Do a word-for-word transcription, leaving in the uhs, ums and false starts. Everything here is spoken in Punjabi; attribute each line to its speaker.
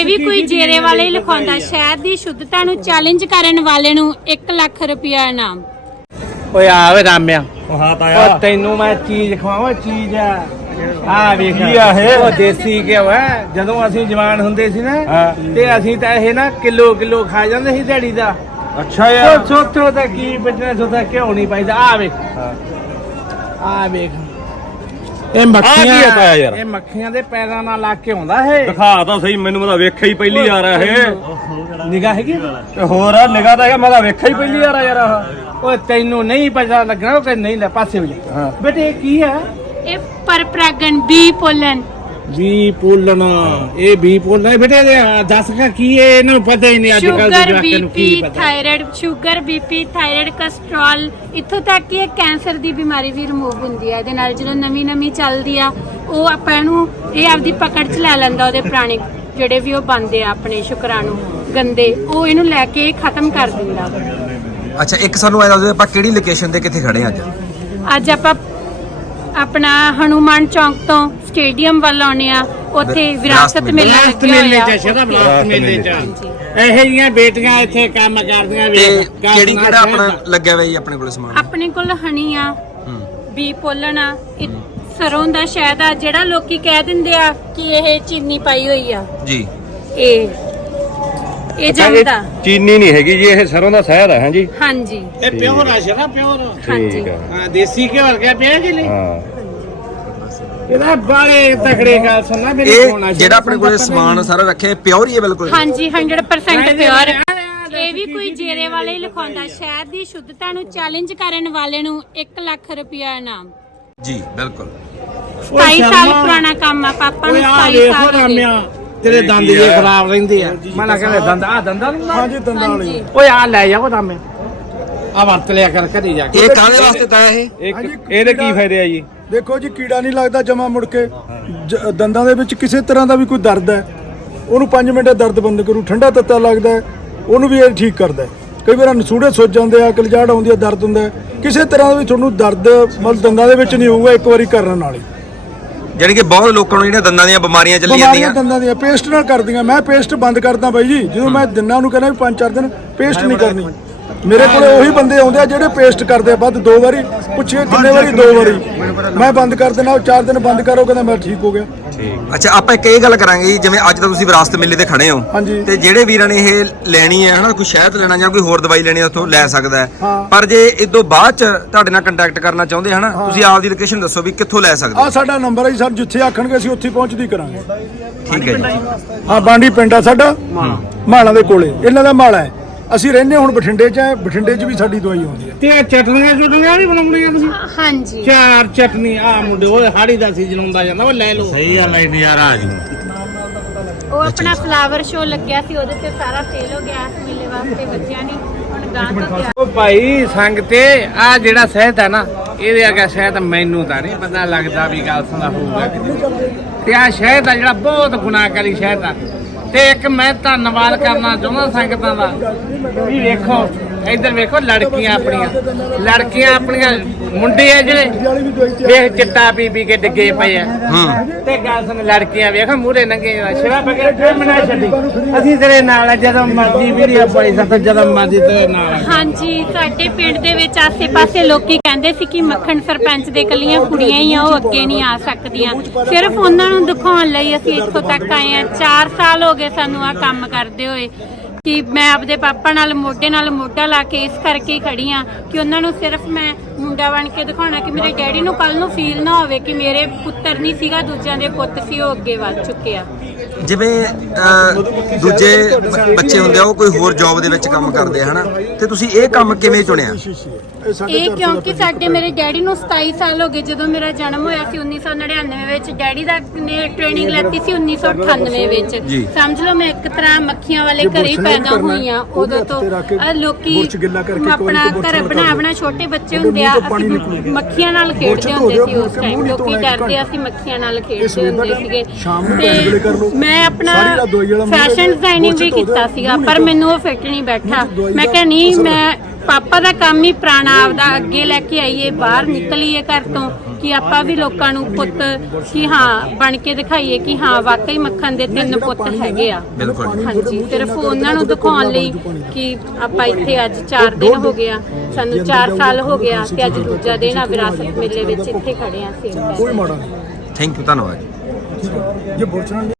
Speaker 1: ਵੀ ਕੋਈ ਜੇਰੇ ਵਾਲੇ ਹੀ ਲਿਖਾਉਂਦਾ। ਸ਼ਹਿਰ ਦੀ ਸ਼ੁੱਧਤਾ ਨੂੰ ਚੈਲੰਜ ਕਰਨ ਵਾਲੇ ਨੂੰ ਇੱਕ ਲੱਖ ਰੁਪਇਆ ਇਨਾਮ।
Speaker 2: ਓਏ ਆ ਵੇ ਰਾਮਿਆ,
Speaker 3: ਉਹ ਹਾਂ ਤਾਇਆ,
Speaker 2: ਓ ਤੈਨੂੰ ਮੈਂ ਚੀਜ਼ ਖਵਾਵਾਂ। ਚੀਜ਼ ਆ ਆ ਵੇਖ,
Speaker 3: ਕੀ ਆ ਇਹ?
Speaker 2: ਉਹ ਦੇਸੀ ਘਿਓ ਹੈ। ਜਦੋਂ ਅਸੀਂ ਜਵਾਨ ਹੁੰਦੇ ਸੀ ਨਾ
Speaker 3: ਹਾਂ।
Speaker 2: ਤੇ ਅਸੀਂ ਤਾਂ ਇਹ ਨਾ ਕਿਲੋ ਕਿਲੋ ਖਾ ਜਾਂਦੇ ਸੀ ਦਿਹਾੜੀ ਦਾ।
Speaker 3: ਅੱਛਾ ਯਾਰ,
Speaker 2: ਉਹ ਸੋਚੋ ਤਾਂ ਕੀ ਬਚਣਾ, ਸੋਚਾ ਘਿਓ ਨਹੀਂ ਪਾਈਦਾ। ਆ ਵੇਖ, ਆ ਵੇਖ, ਇਹ ਮੱਖੀਆਂ
Speaker 3: ਕੀ ਆ ਤਾਇਆ ਯਾਰ?
Speaker 2: ਇਹ ਮੱਖੀਆਂ ਦੇ ਪੈਰਾਂ ਨਾਲ ਲਾ ਕੇ ਆਉਂਦਾ ਇਹ।
Speaker 3: ਦਿਖਾ ਤਾਂ ਸਹੀ, ਮੈਨੂੰ ਮੈਂ ਵੇਖਿਆ ਹੀ ਪਹਿਲੀ ਵਾਰ ਆ ਇਹ।
Speaker 2: ਨਿਗਾਹ ਹੈਗੀ
Speaker 3: ਤੇ ਹੋਰ ਆ ਨਿਗਾਹ ਤਾਂ ਹੈਗਾ, ਮੈਂ ਤਾਂ ਵੇਖਿਆ ਹੀ ਪਹਿਲੀ ਵਾਰ ਆ ਯਾਰ ਆਹ।
Speaker 2: ਓਏ ਤੈਨੂੰ ਨਹੀਂ ਪਤਾ ਲੱਗਣਾ ਕਿ ਨਹੀਂ। ਲੈ ਪਾਸੇ ਹੋ ਜਾ।
Speaker 3: ਹਾਂ।
Speaker 2: ਬੇਟੇ ਇਹ ਕੀ ਆ?
Speaker 1: ਇਹ ਪਰਪਰਾਗਨ ਬੀ ਪੋਲਨ।
Speaker 2: ਵੀ ਪੋਲਣ, ਇਹ ਵੀ ਪੋਲਣ ਬੇਟੇ ਦੱਸ ਕਾ ਕੀ ਹੈ? ਇਹਨਾਂ ਨੂੰ ਪਤਾ ਹੀ ਨਹੀਂ ਅੱਜ ਕੱਲ ਦੇ
Speaker 1: ਸ਼ੂਗਰ,
Speaker 2: ਜਵਾਕਾਂ ਨੂੰ ਕੀ
Speaker 1: ਬੀਪੀ,
Speaker 2: ਪਤਾ।
Speaker 1: Thyroid, sugar, BP, thyroid, cholesterol, ਇੱਥੋਂ ਤੱਕ ਕਿ ਇਹ ਕੈਂਸਰ ਦੀ ਬਿਮਾਰੀ ਵੀ ਰਿਮੂਵ ਹੁੰਦੀ ਹੈ ਇਹਦੇ ਨਾਲ। ਜਦੋਂ ਨਵੀਂ ਨਵੀਂ ਚੱਲਦੀ ਆ ਉਹ ਆਪਾਂ ਇਹਨੂੰ ਇਹ ਆਪਦੀ ਪਕੜ 'ਚ ਲੈ ਲੈਂਦਾ। ਉਹਦੇ ਪੁਰਾਣੇ ਜਿਹੜੇ ਵੀ ਉਹ ਬਣਦੇ ਆ ਆਪਣੇ ਸ਼ੁਕਰਾਣੂ ਗੰਦੇ, ਉਹ ਇਹਨੂੰ ਲੈ ਕੇ ਖਤਮ ਕਰ ਦਿੰਦਾ।
Speaker 4: ਅੱਛਾ, ਇੱਕ ਸਾਨੂੰ ਇਹ ਦੱਸ ਦਿਓ ਆਪਾਂ ਕਿਹੜੀ ਲੋਕੇਸ਼ਨ ਤੇ ਕਿੱਥੇ ਖੜੇ ਅੱਜ?
Speaker 1: ਅੱਜ ਆਪਾਂ ਆਪਣਾ ਹਨੂਮਾਨ ਚੌਂਕ ਤੋਂ ਸਟੇਡੀਅਮ ਵੱਲ ਆਉਣੇ ਆ। ਉੱਥੇ ਵਿਰਾਸਤ ਮੇਲਾ
Speaker 2: ਵਿਰਾਸਤ
Speaker 1: ਲੱਗਿਆ
Speaker 2: ਮੇਲੇ
Speaker 1: ਹੋਇਆ।
Speaker 2: ਚ ਸ਼ਰਾ ਵਿਰਾਸਤ ਮੇਲੇ ਚ ਇਹੋ ਜਿਹੀਆਂ ਬੇਟੀਆਂ ਇੱਥੇ ਕੰਮ ਕਰਦੀਆਂ।
Speaker 4: ਤੇ
Speaker 2: ਵੇਖ
Speaker 4: ਕਿਹੜੀ ਕਿਹੜਾ ਆਪਣਾ ਲੱਗਿਆ ਹੋਇਆ ਜੀ ਆਪਣੇ ਕੋਲ ਸਮਾਨ?
Speaker 1: ਆਪਣੇ ਕੋਲ ਹਣੀ ਆ,
Speaker 4: ਹੂੰ,
Speaker 1: ਬੀ ਪੋਲਣ ਆ, ਇਹ ਸਰੋਂ ਦਾ ਸ਼ਹਿਦ ਆ। ਜਿਹੜਾ ਲੋਕੀ ਕਹਿ ਦਿੰਦੇ ਆ ਕਿ ਇਹ ਚੀਨੀ ਪਾਈ ਹੋਈ ਆ,
Speaker 4: ਜੀ
Speaker 1: ਇਹ ਇਹ ਜੰਮਦਾ।
Speaker 3: ਚੀਨੀ ਨਹੀਂ ਹੈਗੀ ਜੀ, ਇਹ ਸਰੋਂ ਦਾ ਸ਼ਹਿਦ ਹੈ। ਹਾਂਜੀ
Speaker 1: ਹਾਂਜੀ
Speaker 2: ਇਹ ਪਿਓਰ ਆ ਸ਼ਰਾ, ਪਿਓਰ।
Speaker 1: ਹਾਂਜੀ
Speaker 3: ਠੀਕ ਆ।
Speaker 2: ਹਾਂ, ਦੇਸੀ ਘਿਓ ਵਰਗਾ ਪਿਆ ਕਿ ਨਹੀਂ?
Speaker 3: ਹਾਂ,
Speaker 2: ਇਹਦਾ ਬਾਲੇ ਤਕੜੇ ਗੱਲ ਸੁਣਨਾ ਮੇਰੇ ਕੋਲ।
Speaker 4: ਇਹ ਜਿਹੜਾ ਆਪਣੇ ਕੋਲ ਸਮਾਨ ਸਾਰਾ ਰੱਖਿਆ ਪਿਓਰ ਹੀ ਹੈ ਬਿਲਕੁਲ?
Speaker 1: ਹਾਂਜੀ ਹੰਡਰਡ ਪਰਸੈਂਟ ਪਿਓਰ। ਇਹ ਵੀ ਕੋਈ ਜੇਰੇ ਵਾਲੇ ਹੀ ਲਿਖਾਉਂਦਾ। ਸ਼ਹਿਰ ਦੀ ਸ਼ੁੱਧਤਾ ਨੂੰ ਚੈਲੰਜ ਕਰਨ ਵਾਲੇ ਨੂੰ ਇੱਕ ਲੱਖ ਰੁਪਇਆ ਇਨਾਮ।
Speaker 4: ਜੀ ਬਿਲਕੁਲ।
Speaker 1: ਸਤਾਈ ਸਾਲ ਪੁਰਾਣਾ ਕੰਮ ਆ ਪਾਪਾ ਨੂੰ।
Speaker 2: ਓਏ ਆ
Speaker 1: ਸਤਾਈ
Speaker 2: ਵੇਖੋ
Speaker 1: ਸਾਲ ਹੋ ਗਏ।
Speaker 2: ਰਾਮਿਆ, ਤੇਰੇ ਦੰਦ ਜੇ ਖਰਾਬ ਰਹਿੰਦੇ ਆ। ਮੈਂ ਨਾ ਕਹਿੰਦਾ ਦੰਦ ਆ ਦੰਦਾਂ ਨੂੰ।
Speaker 5: ਹਾਂਜੀ ਦੰਦਾਂ ਵਾਲੀ।
Speaker 1: ਹਾਂਜੀ।
Speaker 2: ਓਏ ਆ ਲੈ ਜਾਓ ਰਾਮਿਆ, ਆ ਵਰਤ ਲਿਆ ਕਰ ਘਰੇ ਜਾ ਕੇ।
Speaker 4: ਇਹ ਕਾਹਦੇ ਵਾਸਤੇ ਤਾਂ ਇਹ?
Speaker 3: ਇੱਕ
Speaker 5: ਹਾਂਜੀ,
Speaker 3: ਇਹਦੇ ਕੀ ਫਾਇਦੇ ਆ ਜੀ?
Speaker 5: ਦੇਖੋ ਜੀ, ਕੀੜਾ ਨਹੀਂ ਲੱਗਦਾ ਜਮਾ ਮੁੜ ਕੇ। ਜ- ਦੰਦਾਂ ਦੇ ਵਿੱਚ ਕਿਸੇ ਤਰ੍ਹਾਂ ਦਾ ਵੀ ਕੋਈ ਦਰਦ ਹੈ, ਉਹਨੂੰ ਪੰਜ ਮਿੰਟ ਦਰਦ ਬੰਦ ਕਰੂ। ਠੰਡਾ ਤੱਤਾ ਲੱਗਦਾ ਹੈ, ਉਹਨੂੰ ਵੀ ਇਹ ਠੀਕ ਕਰਦਾ ਹੈ। ਕਈ ਵਾਰ ਨਸੂੜੇ ਸੁੱਜ ਜਾਂਦੇ ਆ, ਕਲਜਾੜ ਆਉਂਦੀ ਆ, ਦਰਦ ਹੁੰਦਾ ਹੈ। ਕਿਸੇ ਤਰ੍ਹਾਂ ਦਾ ਵੀ ਤੁਹਾਨੂੰ ਦਰਦ ਮਤਲਬ ਦੰਦਾਂ ਦੇ ਵਿੱਚ ਨਹੀਂ ਹੋਊਗਾ ਇੱਕ ਵਾਰੀ ਕਰਨ ਨਾਲ ਹੀ।
Speaker 4: ਜਾਣੀ ਕਿ ਬਹੁਤ ਲੋਕਾਂ ਨੂੰ ਜਿਹੜੀਆਂ ਦੰਦਾਂ ਦੀਆਂ ਬਿਮਾਰੀਆਂ ਚੱਲੀ
Speaker 5: ਬਿਮਾਰੀਆਂ
Speaker 4: ਜਾਂਦੀਆਂ।
Speaker 5: ਦੰਦਾਂ ਦੀਆਂ ਪੇਸਟ ਨਾਲ ਕਰਦੀਆਂ। ਮੈਂ ਪੇਸਟ ਬੰਦ ਕਰਦਾ ਬਾਈ ਜੀ। ਜਦੋਂ ਮੈਂ ਦਿਨਾਂ ਨੂੰ ਕਹਿੰਦਾ ਵੀ ਪੰਜ ਚਾਰ ਦਿਨ ਪੇਸਟ ਨਹੀਂ ਕਰਨੀ, ਮੇਰੇ ਕੋਲੇ ਉਹੀ ਬੰਦੇ ਆਉਂਦੇ ਆ ਜਿਹੜੇ ਪੇਸਟ ਕਰਦੇ ਆ ਵੱਧ ਦੋ ਵਾਰੀ। ਪੁੱਛਿਆ ਕਿੰਨੇ ਵਾਰੀ? ਦੋ ਵਾਰੀ। ਮੈਂ ਬੰਦ ਕਰ ਦੇਣਾ, ਉਹ ਚਾਰ ਦਿਨ ਬੰਦ ਕਰੋ, ਕਹਿੰਦਾ ਮੈਂ ਠੀਕ ਹੋ ਗਿਆ।
Speaker 4: ਅੱਛਾ, ਆਪਾਂ ਇੱਕ ਇਹ ਗੱਲ ਕਰਾਂਗੇ ਜੀ, ਜਿਵੇਂ ਅੱਜ ਤਾਂ ਤੁਸੀਂ ਵਿਰਾਸਤ ਮੇਲੇ ਤੇ ਖੜੇ ਹੋ,
Speaker 5: ਹਾਂਜੀ।
Speaker 4: ਤੇ ਜਿਹੜੇ ਵੀਰਾਂ ਨੇ ਇਹ ਲੈਣੀ ਹੈ ਹਨਾ, ਕੋਈ ਸ਼ਹਿਦ ਲੈਣਾ ਜਾਂ ਕੋਈ ਹੋਰ ਦਵਾਈ ਲੈਣੀ ਹੈ ਉੱਥੋਂ ਲੈ ਸਕਦਾ ਹੈ।
Speaker 5: ਹਾਂ।
Speaker 4: ਪਰ ਜੇ ਇਸ ਤੋਂ ਬਾਅਦ ਚ ਤੁਹਾਡੇ ਨਾਲ ਕੰਟੈਕਟ ਕਰਨਾ ਚਾਹੁੰਦੇ ਹਨਾ, ਤੁਸੀਂ ਆਪਦੀ ਲੋਕੇਸ਼ਨ ਦੱਸੋ ਵੀ ਕਿੱਥੋਂ ਲੈ ਸਕਦੇ
Speaker 5: ਆ
Speaker 4: ਹੋ।
Speaker 5: ਸਾਡਾ ਨੰਬਰ ਹੈ ਜੀ ਸਰ, ਜਿੱਥੇ ਆਖਣਗੇ ਅਸੀਂ ਉੱਥੇ ਪਹੁੰਚਦੀ ਕਰਾਂਗੇ।
Speaker 4: ਠੀਕ ਹੈ ਜੀ।
Speaker 5: ਹਾਂ, ਬਾਂਡੀ ਪਿੰਡ ਆ ਸਾਡਾ, ਮਾਲਾ ਦੇ ਕੋਲੇ। ਇਹਨਾਂ ਦਾ ਮਾਲਾ ਹੈ। ਅਸੀਂ ਰਹਿੰਦੇ ਹੁਣ ਬਠਿੰਡੇ 'ਚ ਹੈ। ਬਠਿੰਡੇ 'ਚ ਵੀ ਸਾਡੀ ਦਵਾਈ ਆਉਂਦੀ ਹੈ।
Speaker 2: ਤੇ ਇਹ ਚਟਨੀਆਂ ਚਟਨੀਆਂ ਵੀ ਬਣਾਉਣੀਆਂ ਤੁਸੀਂ?
Speaker 1: ਹਾਂਜੀ
Speaker 2: ਚਾਰ ਚਟਨੀ ਆ ਮੁੰਡੇ ਉਹ ਹਾੜੀ ਦਾ ਸੀਜ਼ਨ ਹੁੰਦਾ ਜਾਂਦਾ, ਉਹ ਲੈ ਲਓ।
Speaker 3: ਸਹੀ ਗੱਲ ਹੈ, ਨਜ਼ਾਰਾ ਆ ਜੀ।
Speaker 1: ਉਹ ਆਪਣਾ ਫਲਾਵਰ ਸ਼ੋ ਲੱਗਿਆ ਸੀ, ਉਹਦੇ ਤੇ ਸਾਰਾ ਸੇਲ ਹੋ ਗਿਆ। ਇਸ ਮੇਲੇ ਵਾਸਤੇ ਬੱਚਿਆਂ ਨੇ ਹੁਣ ਗਾਂ ਤੋਂ ਤਿਆਰ।
Speaker 2: ਉਹ ਭਾਈ ਸੰਗ ਤੇ ਆ ਜਿਹੜਾ ਸ਼ਹਿਦ ਆ ਨਾ, ਇਹਦੇ ਅੱਗੇ ਸ਼ਹਿਦ ਮੈਨੂੰ ਤਾਂ ਨਹੀਂ ਪਤਾ ਲੱਗਦਾ ਵੀ ਗੱਲ ਸੁਣਾ ਹੋਊਗਾ ਕਿਤੇ। ਤੇ ਆ ਸ਼ਹਿਦ ਆ ਜਿਹੜਾ ਬਹੁਤ ਗੁਨਾਹਕਾਰੀ ਸ਼ਹਿਦ ਆ। ਤੇ ਇੱਕ ਮੈਂ ਧੰਨਵਾਦ ਕਰਨਾ ਚਾਹੁੰਦਾ ਸੰਗਤਾਂ ਦਾ ਵੀ ਵੇਖੋ ਇੱਧਰ ਵੇਖੋ, ਲੜਕੀਆਂ ਆਪਣੀਆਂ ਲੜਕੀਆਂ ਆਪਣੀਆਂ ਮੁੰਡੇ ਆ ਜਿਹੜੇ ਵੇਖ ਚਿੱਟਾ ਪੀ ਪੀ ਕੇ ਡਿੱਗੇ ਪਏ ਆ।
Speaker 4: ਹੂੰ,
Speaker 2: ਤੇ ਗੱਲ ਸੁਣ, ਲੜਕੀਆਂ ਵੇਖ ਮੂਰੇ ਨੰਗੇ ਸ਼ਿਵਾ ਬਗੈਰ ਟਾਈਮ ਨਾ ਛੱਡੀ। ਅਸੀਂ ਤੇਰੇ ਨਾਲ ਆ, ਜਦੋਂ ਮਰਜ਼ੀ ਵੀਡੀਓ ਪਾਈ ਸਤ, ਜਦੋਂ ਮਰਜ਼ੀ ਤੇਰੇ ਨਾਲ ਆ।
Speaker 1: ਹਾਂਜੀ, ਸਾਡੇ ਪਿੰਡ ਦੇ ਵਿੱਚ ਆਸੇ-ਪਾਸੇ ਲੋਕੀ ਕਹਿੰਦੇ ਸੀ ਕਿ ਮੱਖਣ ਸਰਪੰਚ ਦੇ ਕੱਲੀਆਂ ਕੁੜੀਆਂ ਹੀ ਆ, ਉਹ ਅੱਗੇ ਨਹੀਂ ਆ ਸਕਦੀਆਂ। ਸਿਰਫ ਉਹਨਾਂ ਨੂੰ ਦਿਖਾਉਣ ਲਈ ਅਸੀਂ ਇੱਥੋਂ ਤੱਕ ਆਏ ਆ। ਚਾਰ ਸਾਲ ਹੋ ਗਏ ਸਾਨੂੰ ਆ ਕੰਮ ਕਰਦੇ ਹੋਏ ਕਿ ਮੈਂ ਆਪਦੇ ਪਾਪਾ ਨਾਲ ਮੋਢੇ ਨਾਲ ਮੋਢਾ ਲਾ ਕੇ ਇਸ ਕਰਕੇ ਹੀ ਖੜੀ ਆ ਕਿ ਉਹਨਾਂ ਨੂੰ ਸਿਰਫ ਮੈਂ ਮੁੰਡਾ ਬਣ ਕੇ ਦਿਖਾਉਣਾ ਕਿ ਮੇਰੇ ਡੈਡੀ ਨੂੰ ਕੱਲ ਨੂੰ ਫੀਲ ਨਾ ਹੋਵੇ ਕਿ ਮੇਰੇ ਪੁੱਤਰ ਨਹੀਂ ਸੀਗਾ, ਦੂਜਿਆਂ ਦੇ ਪੁੱਤ ਸੀ, ਉਹ ਅੱਗੇ ਵੱਧ ਚੁੱਕੇ ਆ।
Speaker 4: ਜਿਵੇਂ ਅਹ, ਦੂਜੇ ਬ- ਬੱਚੇ ਹੁੰਦੇ ਆ ਉਹ ਕੋਈ ਹੋਰ ਜੌਬ ਦੇ ਵਿੱਚ ਕੰਮ ਕਰਦੇ ਆ ਹਨਾ, ਤੇ ਤੁਸੀਂ ਇਹ ਕੰਮ ਕਿਵੇਂ ਚੁਣਿਆ?
Speaker 1: ਇਹ ਕਿਉਂਕਿ ਸਾਡੇ ਮੇਰੇ ਡੈਡੀ ਨੂੰ ਸਤਾਈ ਸਾਲ ਹੋ ਗਏ। ਜਦੋਂ ਮੇਰਾ ਜਨਮ ਹੋਇਆ ਸੀ ਉੱਨੀ ਸੌ ਨੜਿਨਵੇਂ ਵਿੱਚ, ਡੈਡੀ ਦਾ ਨੇ ਟ੍ਰੇਨਿੰਗ ਲੈਤੀ ਸੀ ਉੱਨੀ ਸੌ ਅਠਾਨਵੇਂ ਵਿੱਚ। ਸਮਝ ਲਓ ਮੈਂ ਇੱਕ ਤਰ੍ਹਾਂ ਮੱਖੀਆਂ ਵਾਲੇ ਘਰੇ ਹੀ ਪੈਦਾ ਹੋਈ ਆ। ਉਦੋਂ ਤੋਂ ਆਹ ਲੋਕੀ ਆਪਣਾ ਘਰ ਬਣਾ ਬਣਾ ਛੋਟੇ ਬੱਚੇ ਹੁੰਦੇ ਆ, ਅਸੀਂ ਮੱਖੀਆਂ ਨਾਲ ਖੇਡਦੇ ਹੁੰਦੇ ਸੀ ਉਸ ਟਾਈਮ। ਲੋਕੀ ਡਰਦੇ ਆ, ਅਸੀਂ ਮੱਖੀਆਂ ਨਾਲ ਖੇਡਦੇ ਹੁੰਦੇ ਸੀਗੇ। ਤੇ ਮੈਂ ਆਪਣਾ ਫੈਸ਼ਨ ਡਿਜ਼ਾਈਨਿੰਗ ਵੀ ਕੀਤਾ ਸੀਗਾ, ਪਰ ਮੈਨੂੰ ਉਹ ਫਿੱਟ ਨਹੀਂ ਬੈਠਾ। ਮੈਂ ਕਿਹਾ ਨਹੀਂ, ਮੈਂ ਪਾਪਾ ਦਾ ਕੰਮ ਹੀ ਪੁਰਾਣਾ ਆਪਦਾ ਅੱਗੇ ਲੈ ਕੇ ਆਈਏ, ਬਾਹਰ ਨਿਕਲੀਏ ਘਰ ਤੋਂ, ਕਿ ਆਪਾਂ ਵੀ ਲੋਕਾਂ ਨੂੰ ਪੁੱਤ ਕਿ ਹਾਂ ਬਣ ਕੇ ਦਿਖਾਈਏ ਕਿ ਹਾਂ ਵਾਕਈ ਮੱਖਣ ਦੇ ਤਿੰਨ ਪੁੱਤ ਹੈਗੇ ਆ।
Speaker 4: ਬਿਲਕੁਲ।
Speaker 1: ਹਾਂਜੀ, ਸਿਰਫ ਉਹਨਾਂ ਨੂੰ ਦਿਖਾਉਣ ਲਈ ਕਿ ਆਪਾਂ ਇੱਥੇ ਅੱਜ ਚਾਰ ਦਿਨ ਹੋ ਗਿਆ, ਸਾਨੂੰ ਚਾਰ ਸਾਲ ਹੋ ਗਿਆ ਤੇ ਅੱਜ ਦੂਜਾ ਦਿਨ ਆ ਵਿਰਾਸਤ ਮੇਲੇ ਵਿੱਚ ਇੱਥੇ ਖੜੇ ਆ ਸੇਮ
Speaker 5: ਕੋਈ ਮਾੜਾ ਨਹੀਂ।
Speaker 4: ਥੈਂਕ ਯੂ, ਧੰਨਵਾਦ।
Speaker 5: ਜੇ ਬੋਲਣਾ